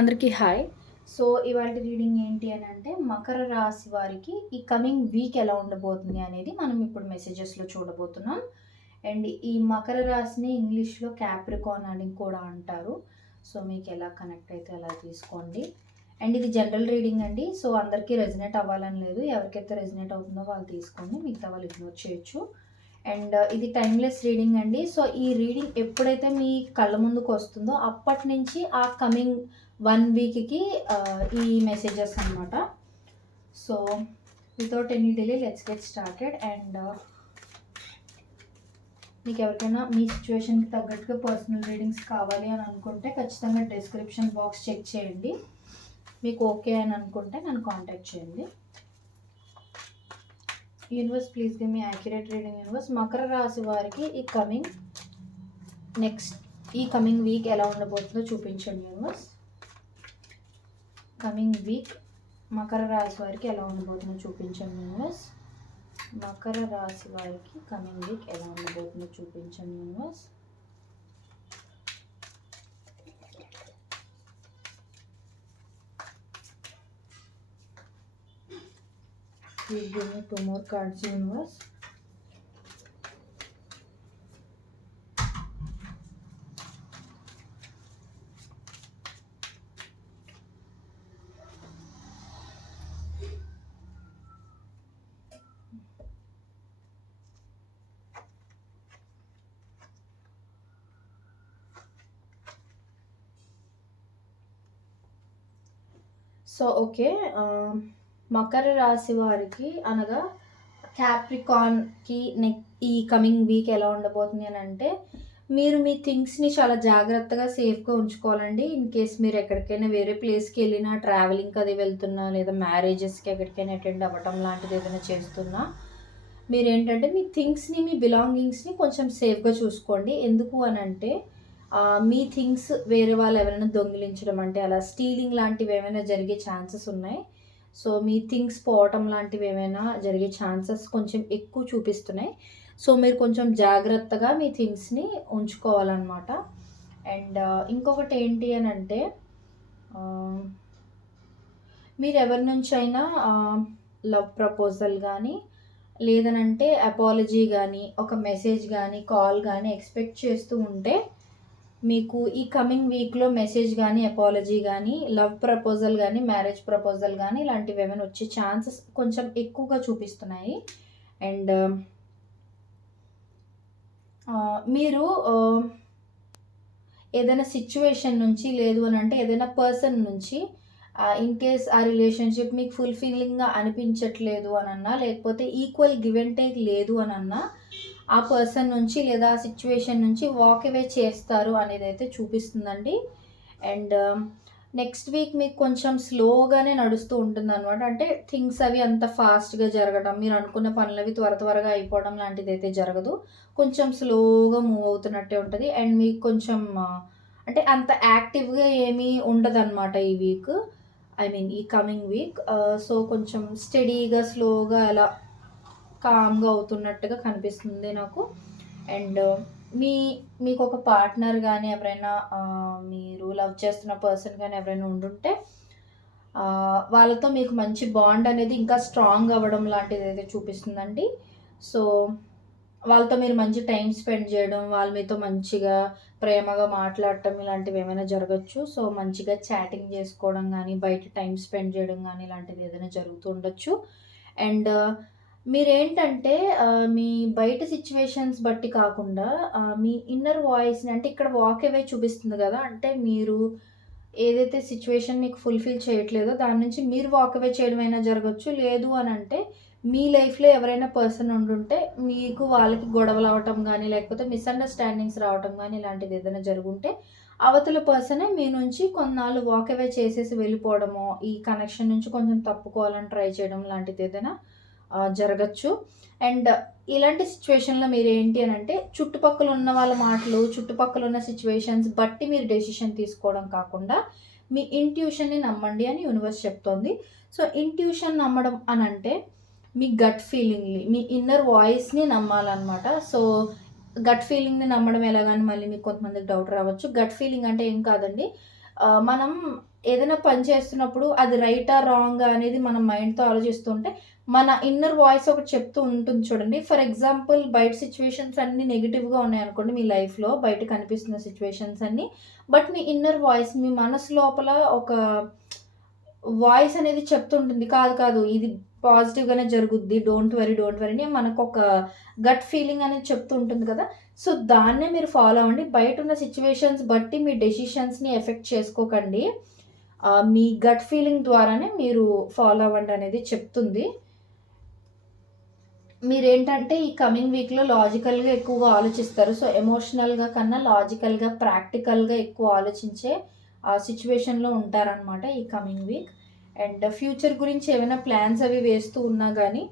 అందరికీ hi. So, ఇవాల్టి reading ఏంటి అనంటే, మకర రాశి వారికి ఈ కమింగ్ వీక్ ఎలా ఉండబోతుంది అనేది మనం ఇప్పుడు మెసేజెస్‌లో చూడబోతున్నాం. అండ్ ఈ మకర రాశిని ఇంగ్లీష్‌లో క్యాప్రికాన్ అని కూడా అంటారు. సో, మీకెలా కనెక్ట్ అయితే అలా తీసుకోండి. అండ్ ఇది జనరల్ రీడింగ్ అండి. సో, అందరికీ రెజొనేట్ అవ్వాలని లేదు. ఎవరికైతే రెజొనేట్ అవుతుందో వాళ్ళు తీసుకోండి. మిగతా వాళ్ళు ఇగ్నోర్ చేయొచ్చు. అండ్ ఇది టైమ్‌లెస్ రీడింగ్ అండి. సో, ఈ రీడింగ్ ఎప్పుడైతే మీ కళ్ళ ముందుకొస్తుందో అప్పటి నుంచి ఆ కమింగ్ 1 వీక్‌కి ఈ మెసేజెస్ అనమాట. So, without any delay let's get started. And మీకు ఎవరికైనా మీ సిచ్యువేషన్‌కి తగ్గట్టుగా పర్సనల్ రీడింగ్స్ కావాలి అని అనుకుంటే ఖచ్చితంగా డిస్క్రిప్షన్ బాక్స్ చెక్ చేయండి. మీకు ఓకే అని అనుకుంటే నన్ను కాంటాక్ట్ చేయండి. Universe please give me accurate reading universe. Makar రాశి వారికి ఈ కమింగ్ వీక్ ఎలా ఉండబోతుందో చూపించండి యూనివర్స్. కమింగ్ వీక్ మకర రాశి వారికి ఎలా ఉండబోతుందో చూపించండి యూనివర్స్. మకర రాశి వారికి కమింగ్ వీక్ ఎలా ఉండబోతుందో చూపించండి universe. Please give me 2 more cards, universe. So okay, Makar రాశి వారికి అనగా క్యాప్రికాన్కి ఈ కమింగ్ వీక్ ఎలా ఉండబోతుంది అని అంటే, మీరు మీ థింగ్స్ని చాలా జాగ్రత్తగా సేఫ్గా ఉంచుకోవాలండి. ఇన్ కేస్ మీరు ఎక్కడికైనా వేరే ప్లేస్కి వెళ్ళినా, ట్రావెలింగ్కి అది వెళ్తున్నా, లేదా మ్యారేజెస్కి ఎక్కడికైనా అటెండ్ అవ్వటం లాంటిది ఏదైనా చేస్తున్నా, మీరేంటంటే మీ థింగ్స్ని, మీ బిలాంగింగ్స్ని కొంచెం సేఫ్గా చూసుకోండి. ఎందుకు అని అంటే, మీ థింగ్స్ వేరే వాళ్ళు ఎవరైనా దొంగిలించడం అంటే అలా స్టీలింగ్ లాంటివి ఏమైనా జరిగే ఛాన్సెస్ ఉన్నాయి. సో, మీ థింగ్స్ పోవటం లాంటివి ఏమైనా జరిగే ఛాన్సెస్ కొంచెం ఎక్కువ చూపిస్తున్నాయి. సో, మీరు కొంచెం జాగ్రత్తగా మీ థింగ్స్ని ఉంచుకోవాలన్నమాట. అండ్ ఇంకొకటి ఏంటి అని అంటే, మీరు ఎవరి నుంచైనా లవ్ ప్రపోజల్ కానీ, లేదనంటే అపాలజీ కానీ, ఒక మెసేజ్ కానీ, కాల్ కానీ ఎక్స్పెక్ట్ చేస్తూ ఉంటే, మీకు ఈ కమింగ్ వీక్‌లో మెసేజ్ గానీ, అపాలజీ గానీ, లవ్ ప్రపోజల్ గానీ, మ్యారేజ్ ప్రపోజల్ గానీ ఇలాంటివి ఏమైనా వచ్చే ఛాన్సెస్ కొంచెం ఎక్కువగా చూపిస్తున్నాయి. అండ్ మీరు ఏదైనా సిచ్యువేషన్ నుంచి, లేదు అని అంటే ఏదైనా పర్సన్ నుంచి ఇన్ కేస్ ఆ రిలేషన్‌షిప్ మీకు ఫుల్‌ఫిల్లింగ్‌గా అనిపించట్లేదు అనన్నా, లేకపోతే ఈక్వల్ గివ్ అండ్ టేక్ లేదు అనన్నా, ఆ పర్సన్ నుంచి లేదా ఆ సిచ్యువేషన్ నుంచి వాక్ అవే చేస్తారు అనేదైతే చూపిస్తుందండి. అండ్ నెక్స్ట్ వీక్ మీకు కొంచెం స్లోగానే నడుస్తూ ఉంటుందనమాట. అంటే థింగ్స్ అవి అంత ఫాస్ట్‌గా జరగడం, మీరు అనుకున్న పనులవి త్వరగా అయిపోవడం లాంటిదైతే జరగదు. కొంచెం స్లోగా మూవ్ అవుతున్నట్టే ఉంటది. అండ్ మీకు కొంచెం అంటే అంత యాక్టివ్‌గా ఏమీ ఉండదనమాట ఈ వీక్. ఐ మీన్ ఈ కమింగ్ వీక్. సో, కొంచెం స్టడీగా, స్లోగా అలా కామ్‌గా అవుతున్నట్టుగా కనిపిస్తుంది నాకు. అండ్ మీకొక పార్ట్నర్ గానీ ఎవరైనా మీరు లవ్ చేస్తున్న పర్సన్ గానీ ఎవరైనా ఉండుంటే, వాళ్ళతో మీకు మంచి బాండ్ అనేది ఇంకా స్ట్రాంగ్ అవ్వడం లాంటిదైతే చూపిస్తుందండి. సో, వాళ్ళతో మీరు మంచి టైమ్ స్పెండ్ చేయడం, వాళ్ళు మీతో మంచిగా ప్రేమగా మాట్లాడటం ఇలాంటివేమైనా జరగొచ్చు. సో, మంచిగా చాటింగ్ చేసుకోవడం గానీ, బయట టైమ్ స్పెండ్ చేయడం గానీ ఇలాంటిది ఏదైనా జరుగుతూ ఉండొచ్చు. అండ్ మీరేంటంటే మీ బయట సిట్యుయేషన్స్ బట్టి కాకుండా మీ ఇన్నర్ వాయిస్‌ని అంటే ఇక్కడ వాక్ అవే చూపిస్తుంది గదా! అంటే మీరు ఏదైతే సిట్యుయేషన్ మీకు ఫుల్‌ఫిల్ చేయట్లేదో దాని నుంచి మీరు వాక్ అవే చేయడమైనా జరగొచ్చు. లేదు అనంటే మీ లైఫ్‌లో ఎవరైనా పర్సన్ ఉండుంటే మీకు వాళ్ళకి గొడవలవ్వటం గానీ, లేకపోతే మిస్‌అండర్‌స్టాండింగ్స్ రావటం గానీ ఇలాంటిది ఏదైనా జరుగుంటే అవతల పర్సనే మీ నుంచి కొన్నాళ్ళు వాక్ అవే చేసేసి వెళ్ళిపోవడమో, ఈ కనెక్షన్ నుంచి కొంచెం తప్పుకోవాలని ట్రై చేయడం లాంటిదేదైనా జరగచ్చు. అండ్ ఇలాంటి సిట్యుయేషన్‌లో మీరేంటి అనంటే, చుట్టుపక్కల ఉన్న వాళ్ళ మాటలు, చుట్టుపక్కల ఉన్న సిట్యుయేషన్స్ బట్టి మీరు డెసిషన్ తీసుకోవడం కాకుండా, మీ ఇంట్యూషన్‌ని నమ్మండి అని యూనివర్స్ చెప్తోంది. సో, ఇంట్యూషన్ నమ్మడం అనంటే, మీ గట్ ఫీలింగ్‌ని, మీ ఇన్నర్ వాయిస్‌ని నమ్మాలనమాట. సో, గట్ ఫీలింగ్‌ని నమ్మడం ఎలాగని మళ్ళీ మీకు కొంతమందికి డౌట్ రావచ్చు. గట్ ఫీలింగ్ అంటే ఏం కాదండి. మనం ఏదైనా పని చేస్తున్నప్పుడు అది రైటా, రాంగా అనేది మనం మైండ్‌తో ఆలోచిస్తుంటే, మన ఇన్నర్ వాయిస్ ఒకటి చెప్తూ ఉంటుంది చూడండి. ఫర్ ఎగ్జాంపుల్ బయట సిట్యుయేషన్స్ అన్నీ నెగెటివ్‌గా ఉన్నాయనుకోండి మీ లైఫ్‌లో, బయట కనిపిస్తున్న సిట్యుయేషన్స్ అన్నీ. బట్ మీ ఇన్నర్ వాయిస్, మీ మనసు లోపల ఒక వాయిస్ అనేది చెప్తుంటుంది. కాదు, కాదు ఇది పాజిటివ్‌గానే జరుగుద్ది. డోంట్ వరీ, డోంట్ వరీ అని మనకొక గట్ ఫీలింగ్ అనేది చెప్తూ ఉంటుంది కదా! సో, దాన్నే మీరు ఫాలో అవ్వండి. బయటున్న సిట్యుయేషన్స్ బట్టి మీ డెసిషన్స్‌ని ఎఫెక్ట్ చేసుకోకండి. మీ గట్ ఫీలింగ్ ద్వారానే మీరు ఫాలో అవ్వండి అనేది చెప్తుంది. మీరేంటంటే ఈ కమింగ్ వీక్‌లో లాజికల్‌గా ఎక్కువగా ఆలోచిస్తారు. సో, ఎమోషనల్‌గా కన్నా లాజికల్‌గా, ప్రాక్టికల్‌గా ఎక్కువ ఆలోచించే సిట్యుయేషన్‌లో ఉంటారనమాట ఈ కమింగ్ వీక్. అండ్ ఫ్యూచర్ గురించి ఏమైనా ప్లాన్స్ అవి వేస్తూ ఉన్నా గానీ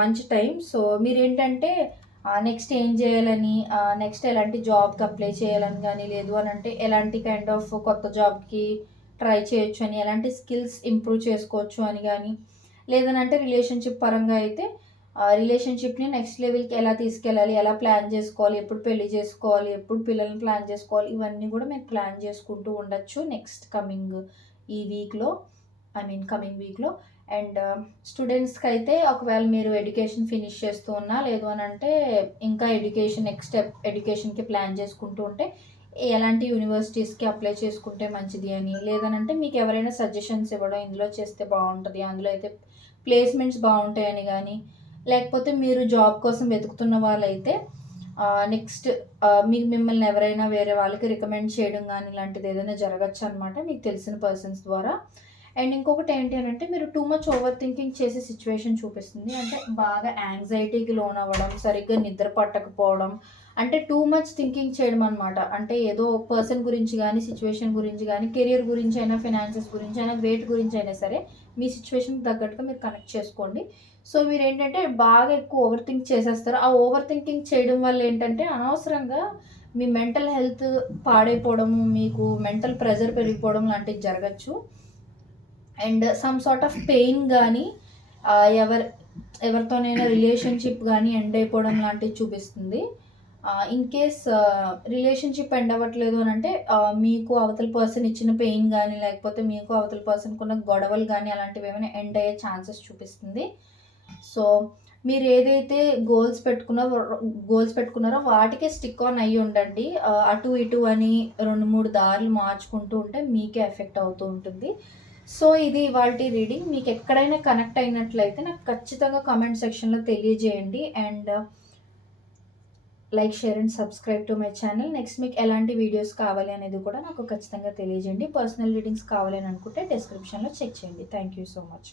మంచి టైం. సో, మీరేంటంటే నెక్స్ట్ ఏం జేయాలని, నెక్స్ట్ ఎలాంటి జాబ్‌కి అప్లై చేయాలని గానీ, లేదు అనంటే ఎలాంటి కైండ్ ఆఫ్ కొత్త జాబ్‌కి ట్రై చేయొచ్చని, ఎలాంటి స్కిల్స్ ఇంప్రూవ్ చేసుకోవచ్చు అని గానీ, లేదనంటే రిలేషన్‌షిప్ పరంగా అయితే రిలేషన్‌షిప్‌ని నెక్స్ట్ లెవెల్‌కి ఎలా తీసుకెళ్ళాలి, ఎలా ప్లాన్ జేసుకోవాలి, ఎప్పుడు పెళ్లి జేసుకోవాలి, ఎప్పుడు పిల్లల్ని ప్లాన్ జేసుకోవాలి, ఇవన్నీ గూడా మీరు ప్లాన్ జేసుకుంటూ ఉండొచ్చు నెక్స్ట్ ఈ వీక్‌లో. కమింగ్ వీక్‌లో. అండ్ స్టూడెంట్స్‌కైతే ఒకవేళ మీరు ఎడ్యుకేషన్ ఫినిష్ చేస్తూ ఉన్నా, లేదు అనంటే ఇంకా నెక్స్ట్ స్టెప్ ఎడ్యుకేషన్‌కి ప్లాన్ చేసుకుంటూ ఉంటే, ఎలాంటి యూనివర్సిటీస్‌కి అప్లై చేసుకుంటే మంచిది అని, లేదనంటే మీకెవరైనా సజెషన్స్ ఇవ్వడం, ఇందులో చేస్తే బావుంటది, అందులో అయితే ప్లేస్‌మెంట్స్ బావుంటాయని గానీ, లేకపోతే మీరు జాబ్ కోసం వెతుకుతున్న వాళ్ళైతే నెక్స్ట్ మిమ్మల్ని ఎవరైనా వేరే వాళ్ళకి రికమెండ్ చేయడం గానీ, ఇలాంటిదేదైనా జరగొచ్చనమాట మీకు తెలిసిన పర్సన్స్ ద్వారా. అండ్ ఇంకొకటి ఏంటి అనంటే మీరు టూ మచ్ ఓవర్ థింకింగ్ చేసే సిట్యుయేషన్ చూపిస్తుంది. అంటే బాగా యాంగ్జైటీకి లోనవ్వడం, సరిగ్గా నిద్ర పట్టకపోవడం, అంటే టూ మచ్ థింకింగ్ చేయడం అనమాట. అంటే ఏదో పర్సన్ గురించి గానీ, సిట్యుయేషన్ గురించి గానీ, కెరియర్ గురించైనా, ఫినాన్సెస్ గురించైనా, వెయిట్ గురించైనా సరే, మీ సిట్యుయేషన్‌కి తగ్గట్టుగా మీరు కనెక్ట్ చేసుకోండి. సో, మీరేంటంటే బాగా ఎక్కువ ఓవర్ థింక్ చేసేస్తారు. ఆ ఓవర్ థింకింగ్ చేయడం వల్ల ఏంటంటే అనవసరంగా మీ మెంటల్ హెల్త్ పాడైపోవడము, మీకు మెంటల్ ప్రెషర్ పెరిగిపోవడం లాంటివి జరగచ్చు. And some sort of pain గానీ, ఆహ్, ఎవరి ఎవరితోనైనా రిలేషన్‌షిప్ గానీ ఎండ్ అయిపోవడం లాంటివి చూపిస్తుంది. ఇన్ కేస్ రిలేషన్‌షిప్ ఎండ్ అవ్వట్లేదు అనంటే మీకు అవతల పర్సన్ ఇచ్చిన పెయిన్ గానీ, లేకపోతే మీకు అవతల పర్సన్‌కున్న గొడవలు గానీ, అలాంటివేమైనా ఎండ్ అయ్యే ఛాన్సెస్ చూపిస్తుంది. సో, మీరేదైతే గోల్స్ పెట్టుకున్నారో వాటికే స్టిక్ ఆన్ అయ్యి ఉండండి. అటు ఇటు అని 2, 3 దారులు మార్చుకుంటూ ఉంటే మీకే ఎఫెక్ట్ అవుతూ ఉంటుంది. సో, ఇది ఇవాల్టి రీడింగ్. మీకెక్కడైనా కనెక్ట్ అయినట్లయితే నాకు ఖచ్చితంగా కామెంట్ సెక్షన్‌లో తెలియజేయండి. And like, share and subscribe to my channel. Next మీకు ఎలాంటి వీడియోస్ కావాలి అనేది కూడా నాకు ఖచ్చితంగా తెలియజేయండి. పర్సనల్ రీడింగ్స్ కావాలి అని అనుకుంటే డిస్క్రిప్షన్‌లో చెక్ చేయండి. Thank you so much.